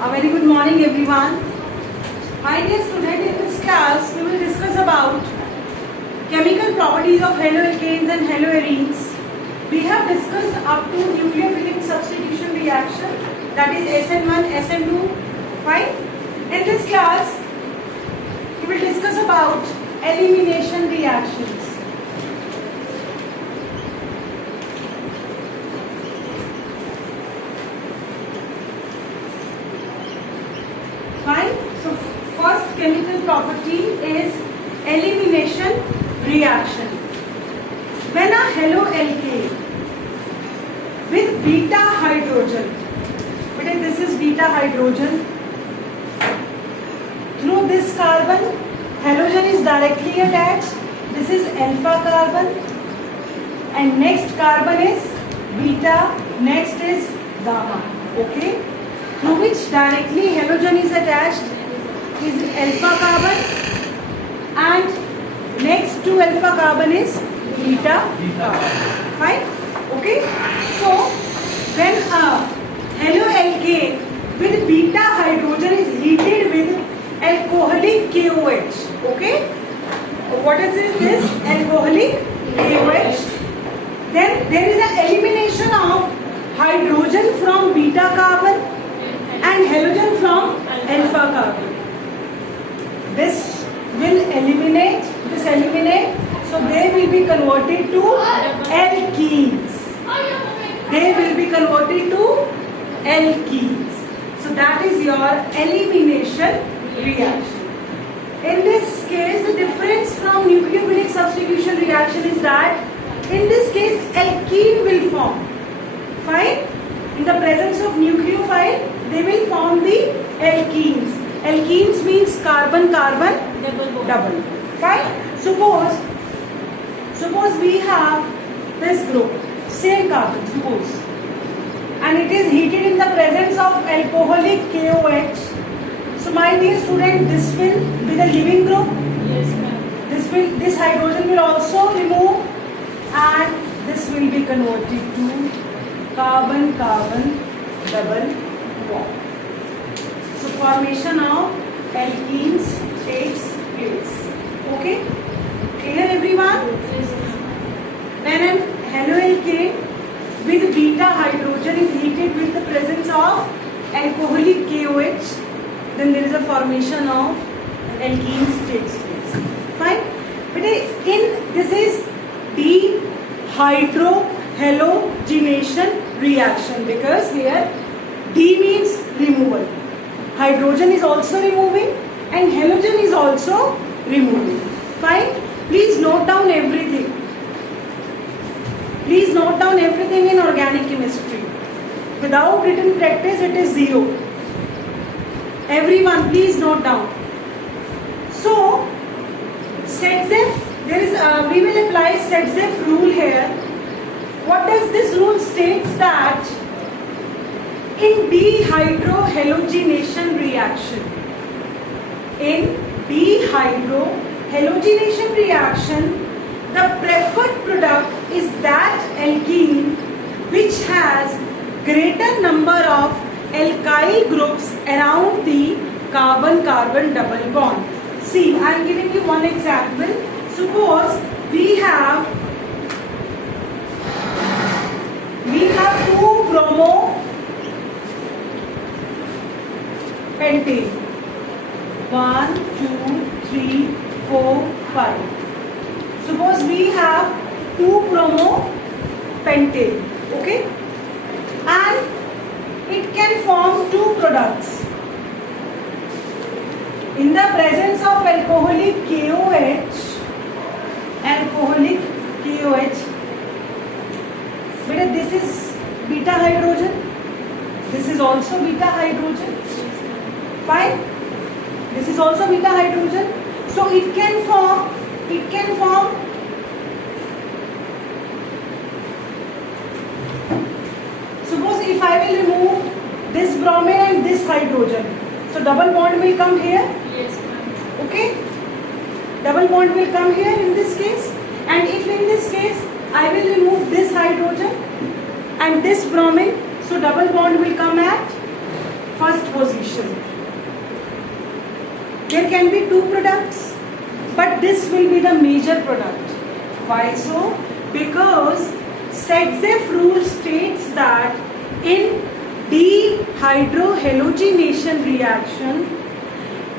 A very good morning everyone. My dear student, in this class we will discuss about chemical properties of haloalkanes and haloarenes. We have discussed up to nucleophilic substitution reaction, that is SN1, SN2, fine. In this class we will discuss about elimination reactions. Fine. So first chemical property is elimination reaction. When a haloalkane with beta hydrogen, this is beta hydrogen, through this carbon halogen is directly attached, this is alpha carbon, and next carbon is beta, next is gamma, okay, through which directly halogen is attached is alpha carbon, and next to alpha carbon is beta carbon, fine, okay. So when a haloalkane with beta hydrogen is heated with alcoholic KOH, okay, what is this alcoholic KOH, then there is an elimination of hydrogen from beta carbon and halogen from alpha carbon. This will eliminate, so they will be converted to alkenes. They will be converted to alkenes. So that is your elimination reaction. In this case, the difference from nucleophilic substitution reaction is that in this case alkene will form. Fine? In the presence of nucleophile, they will form the alkenes. Alkenes means carbon-carbon double. Fine? Suppose we have this group, same carbon, suppose, and it is heated in the presence of alcoholic KOH. So my dear student, this will be the leaving group. Yes, ma'am. This hydrogen will also remove, and this will be converted to carbon-carbon double bond. So formation of alkenes takes place. Okay? Clear everyone? Yes, ma'am. When an haloalkane with beta hydrogen is heated with the presence of alcoholic KOH, then there is a formation of alkenes takes place. Fine? But this is dehydrohalogenation reaction, because here D means removal. Hydrogen is also removing and halogen is also removing. Fine? Please note down everything. Please note down everything in organic chemistry. Without written practice, it is zero. Everyone, please note down. So, Setzef, we will apply Setzef rule here. What does this rule states that in dehydrohalogenation reaction, the preferred product is that alkene which has greater number of alkyl groups around the carbon-carbon double bond. See, I am giving you one example. Suppose we have 2 bromopentane. 1, 2, 3, 4, 5. Suppose we have 2 bromopentane, okay, and it can form 2 products. In the presence of alcoholic KOH, but this is beta hydrogen, this is also beta hydrogen, fine, this is also beta hydrogen, so it can form suppose if I will remove this bromine and this hydrogen, so double bond will come here. Yes, ma'am. Okay, double bond will come here in this case, and if in this case I will remove this hydrogen and this bromine, so double bond will come at first position. reaction. There can be two products, but this will be the major product. Why so? Because Sedzef rule states that in dehydrohalogenation reaction,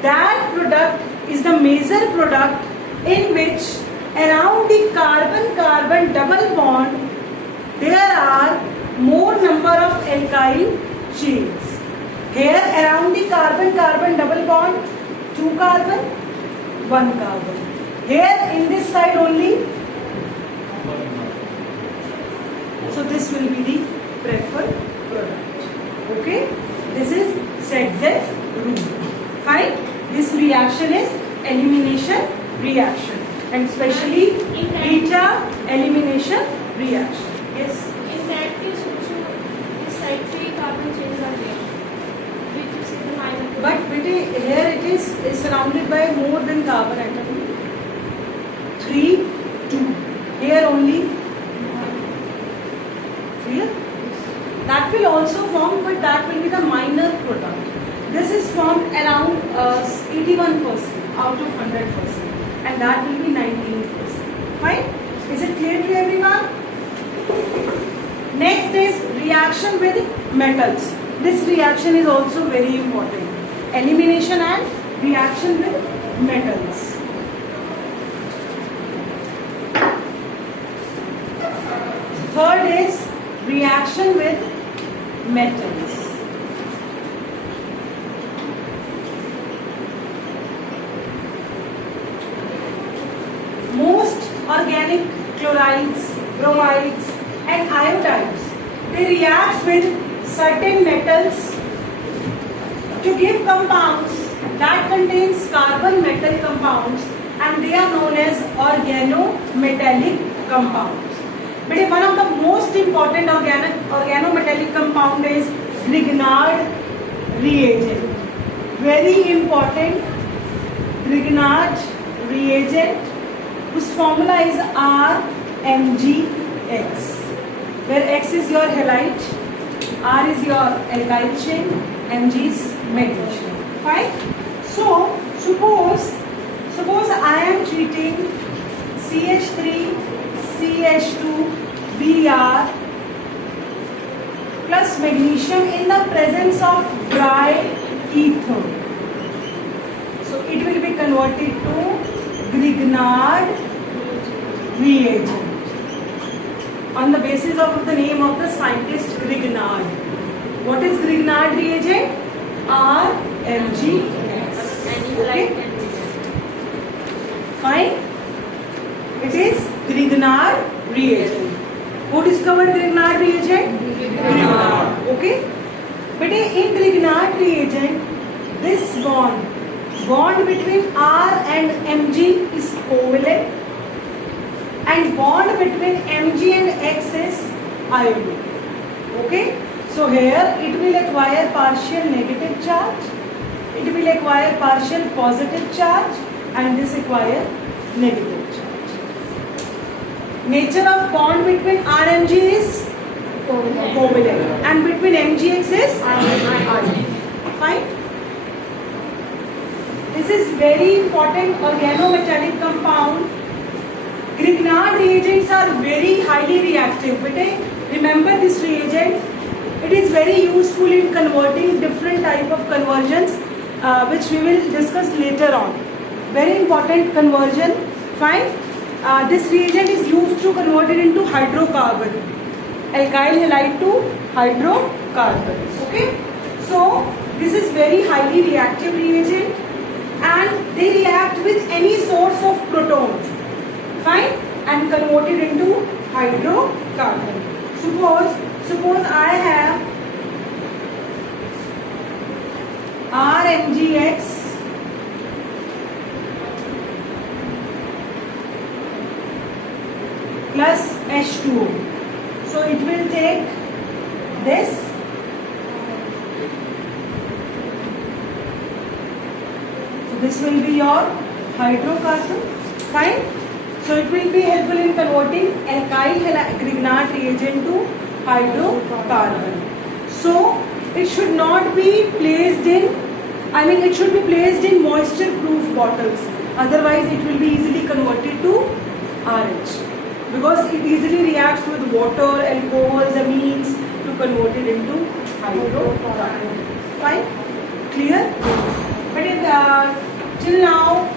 that product is the major product in which around the carbon-carbon double bond there are more number of alkyl chains. Here around the carbon-carbon double bond 2 carbon, 1 carbon. Here in this side only. So this will be the preferred product. Okay, this is Sedzef rule. Fine. This reaction is elimination reaction, and especially beta elimination reaction. Yes. In that case, also the side 3 carbon chains are there, which is the minor. But here it is surrounded by more than carbon atom. 3, 2. Here only. Clear? That will also form, but that will be the minor product. This is formed around 81% out of 100%, and that will be 19%. Fine? Is it clear to everyone? Next is reaction with metals. This reaction is also very important. Elimination and reaction with metals. Third is reaction with metals. Most organic chlorides, bromides and iodides, they react with certain metals to give compounds that contains carbon metal compounds, and they are known as organometallic compounds. But one of the most important organometallic compound is Grignard reagent. Very important Grignard reagent, whose formula is RMgX, where X is your halide, R is your alkyl chain, Mg is magnesium. Fine. So suppose I am treating CH3 CH2 Br plus magnesium in the presence of dry ether. So it will be converted to Grignard reagent on the basis of the name of the scientist Grignard. What is Grignard reagent? RMgX. Okay? Fine. It is Grignard reagent. Who discovered Grignard reagent? Grignard. Okay. But in Grignard reagent, this bond between R and Mg is covalent, and bond between Mg and X is ionic. Okay. So here it will acquire partial negative charge, it will acquire partial positive charge, and this acquire negative charge. Nature of bond between RMg is covalent, and between MgX is ionic. Fine. This is very important organometallic compound. Grignard reagents are very highly reactive. But remember this reagent. It is very useful in converting different type of conversions, which we will discuss later on. Very important conversion. Fine. This reagent is used to convert it into hydrocarbon, alkyl halide to hydrocarbons. Okay. So this is very highly reactive reagent, and they react with any source of proton. Fine. And convert it into hydrocarbon. Suppose I have RMgX plus H2O. So it will take this. So this will be your hydrocarbon. Fine. So it will be helpful in converting alkyl Grignard reagent to hydrocarbon. So it should not be placed in I mean, it should be placed in moisture-proof bottles. Otherwise, it will be easily converted to RH. Because it easily reacts with water, alcohols, amines to convert it into hydrocarbon. Fine? Clear? But till now,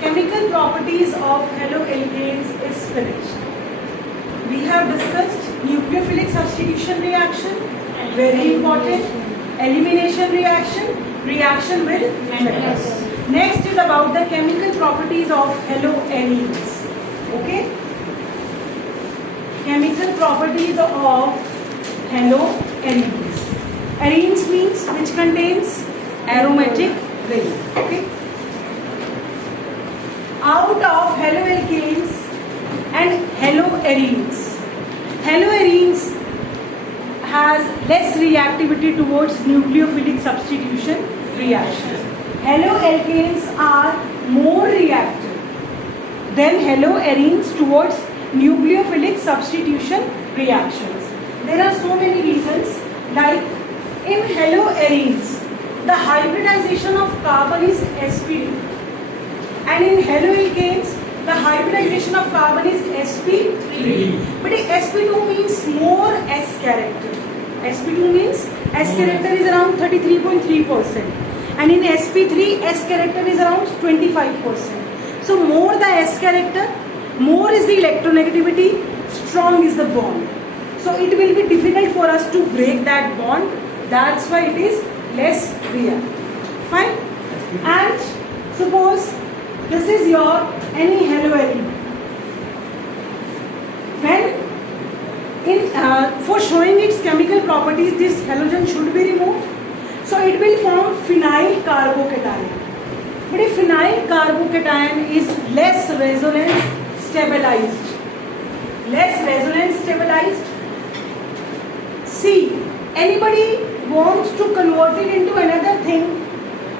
chemical properties of haloalkanes is finished. We have discussed nucleophilic substitution reaction, very important, elimination reaction, reaction with metals. Next is about the chemical properties of haloarenes. Okay? Chemical properties of haloarenes. Arenes means which contains aromatic ring. Okay? Out of haloalkanes and haloarenes. Haloarenes has less reactivity towards nucleophilic substitution reactions. Haloalkanes are more reactive than haloarenes towards nucleophilic substitution reactions. There are so many reasons, like in haloarenes, the hybridization of carbon is sp2, and in haloalkanes, the hybridization of carbon is sp3. But sp2 means more S character. sp2 means S character is around 33.3%, and in sp3, S character is around 25%. So more the S character, more is the electronegativity, strong is the bond. So it will be difficult for us to break that bond. That's why it is less reactive. Fine? And suppose this is your any haloarene. When for showing its chemical properties, this halogen should be removed. So it will form phenyl carbocation. But if phenyl carbocation is less resonance stabilized, see, anybody wants to convert it into another thing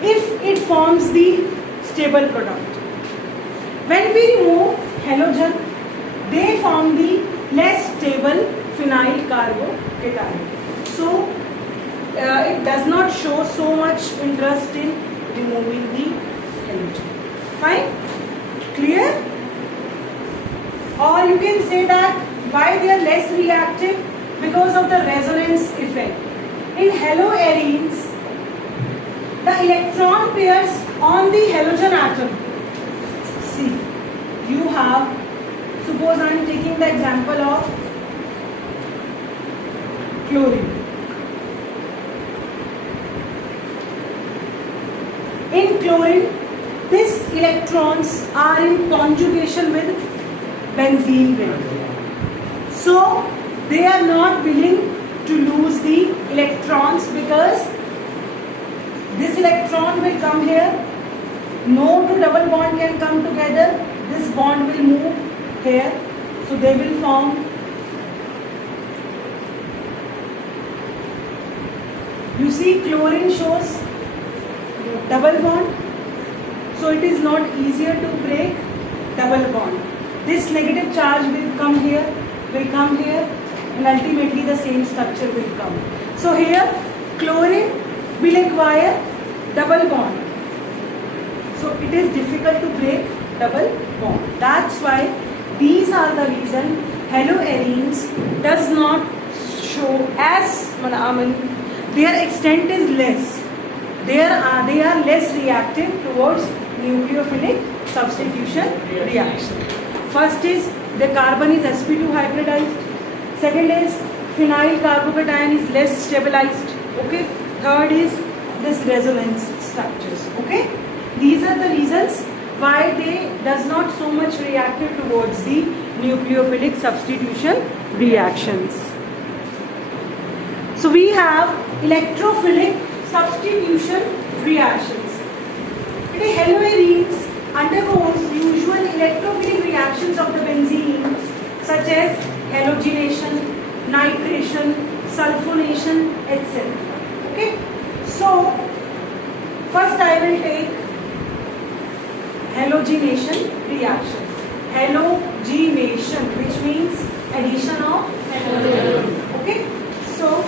if it forms the stable product. When we remove halogen, they form the less stable phenyl carbocation. So it does not show so much interest in removing the halogen. Fine? Clear? Or you can say that why they are less reactive? Because of the resonance effect. In haloarenes, the electron pairs on the halogen atom. See, you have, suppose I am taking the example of chlorine. In chlorine, these electrons are in conjugation with benzene ring. So they are not willing to lose the electrons because this electron will come here. No two double bond can come together. This bond will move here. So they will form. You see, chlorine shows double bond. So it is not easier to break double bond. This negative charge will come here, and ultimately the same structure will come. So here, chlorine will acquire double bond. So it is difficult to break double bond. That's why these are the reason haloarenes does not show as, their extent is less. They are less reactive towards nucleophilic substitution reaction. First is the carbon is sp2 hybridized. Second is phenyl carbocation is less stabilized. Okay. Third is this resonance structures. Okay. These are the reasons why they does not so much reactive towards the nucleophilic substitution reactions. So we have electrophilic substitution reactions. The haloarenes undergoes usual electrophilic reactions of the benzene such as halogenation, nitration, sulfonation, etc. Okay. So first I will take halogenation reaction. Halogenation, which means addition of halogen. Okay. So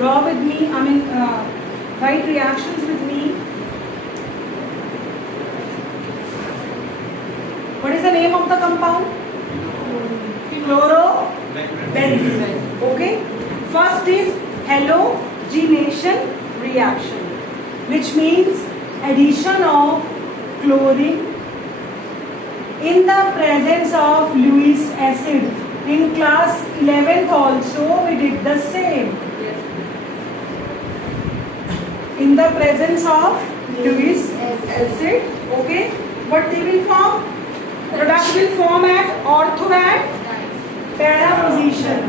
Draw with me. Write reactions with me. What is the name of the compound? Chlorobenzene. Okay. First is halogenation reaction, which means addition of chlorine in the presence of Lewis acid. In class 11th also we did the same. In the presence of Lewis acid, okay, what they will form? Product will form at ortho and para position.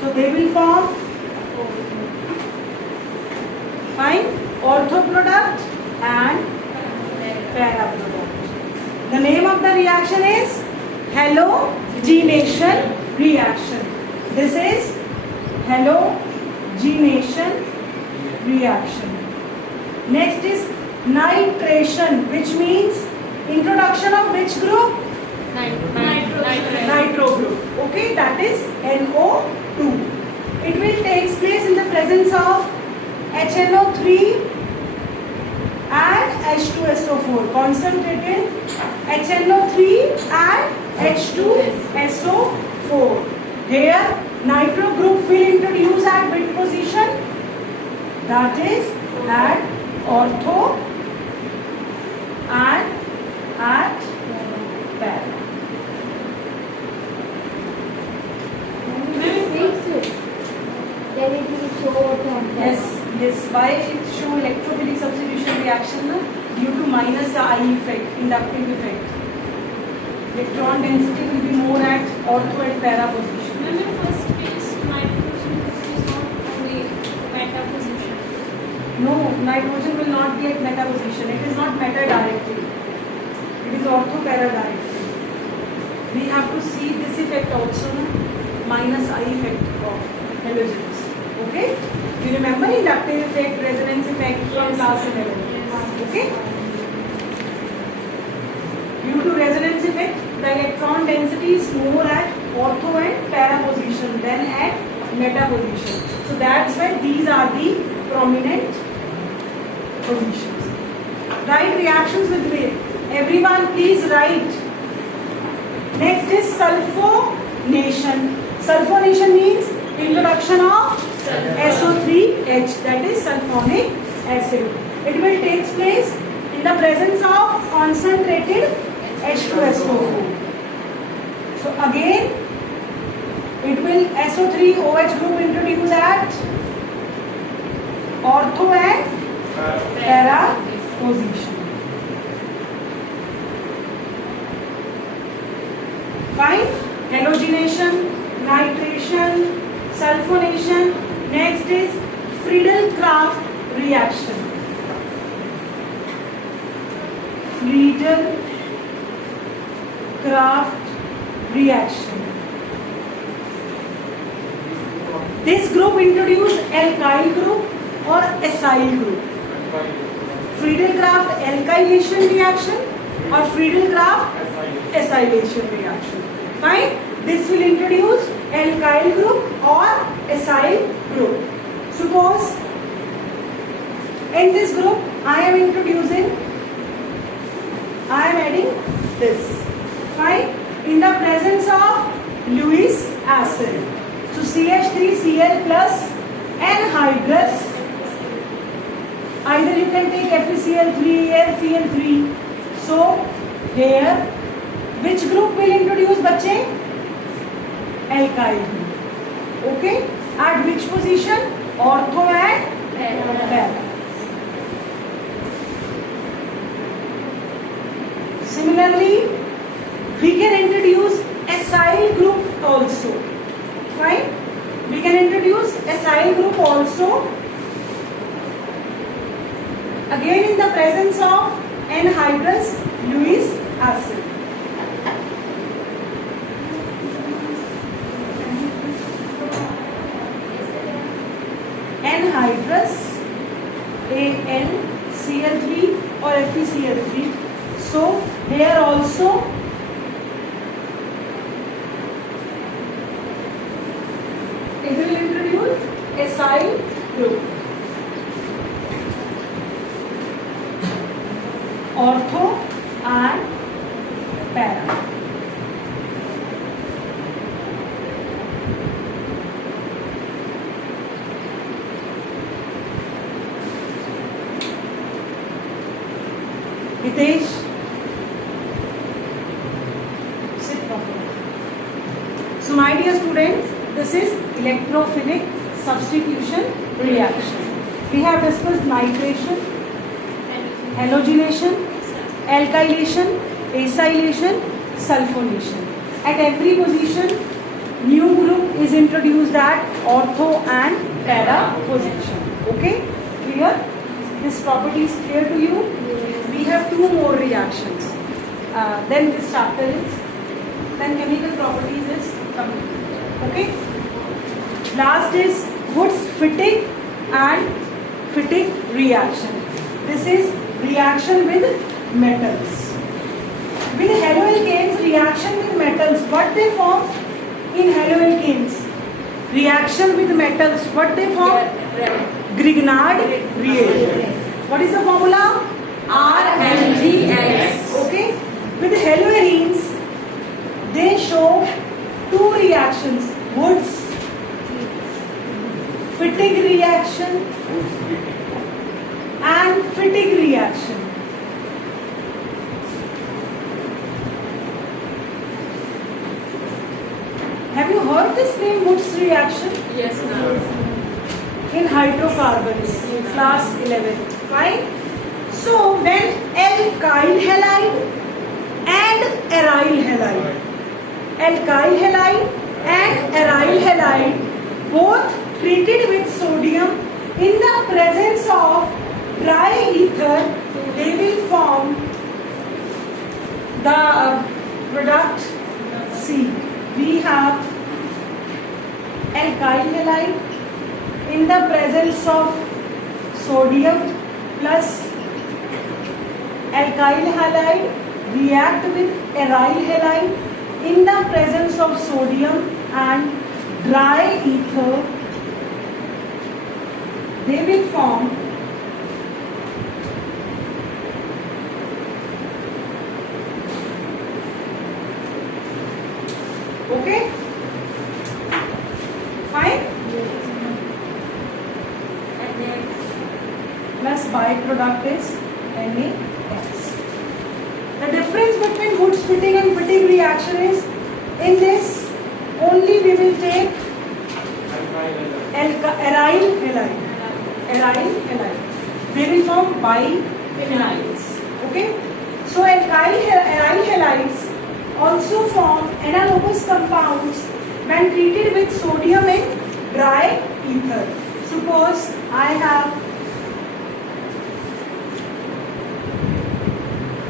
So they will form, fine, ortho product and para product. The name of the reaction is halogenation reaction. This is halogenation reaction. Next is nitration, which means introduction of which group? Nitro group. Okay, that is NO2. It will take place in the presence of HNO3 and H2SO4. Concentrated HNO3 and H2SO4. Here nitro group will introduce at which position? That is at ortho and at para. Then it will show Yes. Why it show electrophilic substitution reaction? No? Due to minus the I effect, inductive effect. Electron density will be more at ortho and para position. First is nitrogen is not only meta position. No, nitrogen will not be at meta position. It is not meta directly. It is ortho para directly. We have to see this effect also, no? Minus I effect of halogens. Okay? You remember inductive effect, resonance effect from class 11. Okay? Due to resonance effect, the electron density is more at ortho and para position than at meta position. So that's why these are the prominent positions. Write reactions with me. Everyone please write. Next is sulfonation. Sulfonation means introduction of SO3H, that is sulfonic acid. It will take place in the presence of concentrated H2SO4. So again it will SO3OH group introduce at ortho and para position. Fine. Halogenation, nitration, sulfonation. Next is Friedel-Crafts reaction. Friedel-Crafts reaction. This group introduce alkyl group or acyl group. Friedel-Crafts alkylation reaction or Friedel-Crafts acylation reaction. Fine. This will introduce alkyl group or acyl group. Suppose in this group I am adding this. Fine. In the presence of Lewis acid. So CH3Cl plus anhydrous. Either you can take FeCl3 or Cl3. So here which group will introduce बच्चे? Alkyl group. Okay. At which position? Ortho and para. Similarly, we can introduce acyl group also. Right? We can introduce acyl group also. Again in the presence of anhydrous Lewis acid. Anhydrous AnCl3 or FeCl3. So here also it will introduce para. Hitesh, sit properly. So my dear students, this is electrophilic substitution reaction. We have discussed nitration, halogenation, alkylation, acylation, sulfonation. At every position, new group is introduced at ortho and para position. Okay? Clear? This property is clear to you? We have two more reactions. Then this chapter is, then chemical properties is complete. Okay? Last is Wurtz-Fittig and Fittig reaction. This is reaction with metals. With haloalkanes, reaction with metals, what they form in haloalkanes? Reaction with metals, what they form? Grignard reagent. What is the formula? RMGX. Okay. With haloarenes, they show two reactions. Wurtz-Fittig reaction and Fittig reaction. Have you heard this name, Wurtz reaction? Yes, ma'am. In hydrocarbons, class 11. Fine. So when alkyl halide and aryl halide both treated with sodium in the presence of dry ether, they will form the product C. We have alkyl halide in the presence of sodium plus alkyl halide react with aryl halide in the presence of sodium and dry ether, they will form okay, fine, plus byproduct is NaS. The difference between Wurtz-Fittig and Fittig reaction is, in this only we will take aryl halide. They will form biphenyls. Okay. So aryl halides also form analogous compounds when treated with sodium in dry ether. Suppose I have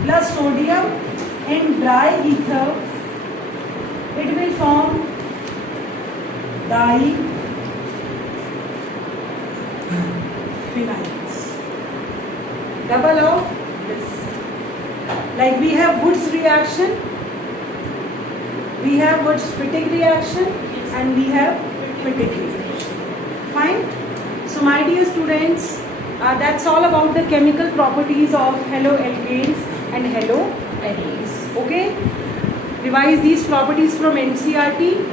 plus sodium in dry ether, it will form diphenyls. Double of this. Like we have Wurtz reaction, we have Wurtz-Fittig reaction, and we have Fittig reaction. Fine. So my dear students, that's all about the chemical properties of haloalkanes and haloarenes. Okay. Revise these properties from NCERT.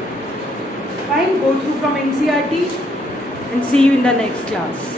Fine. Go through from NCERT and see you in the next class.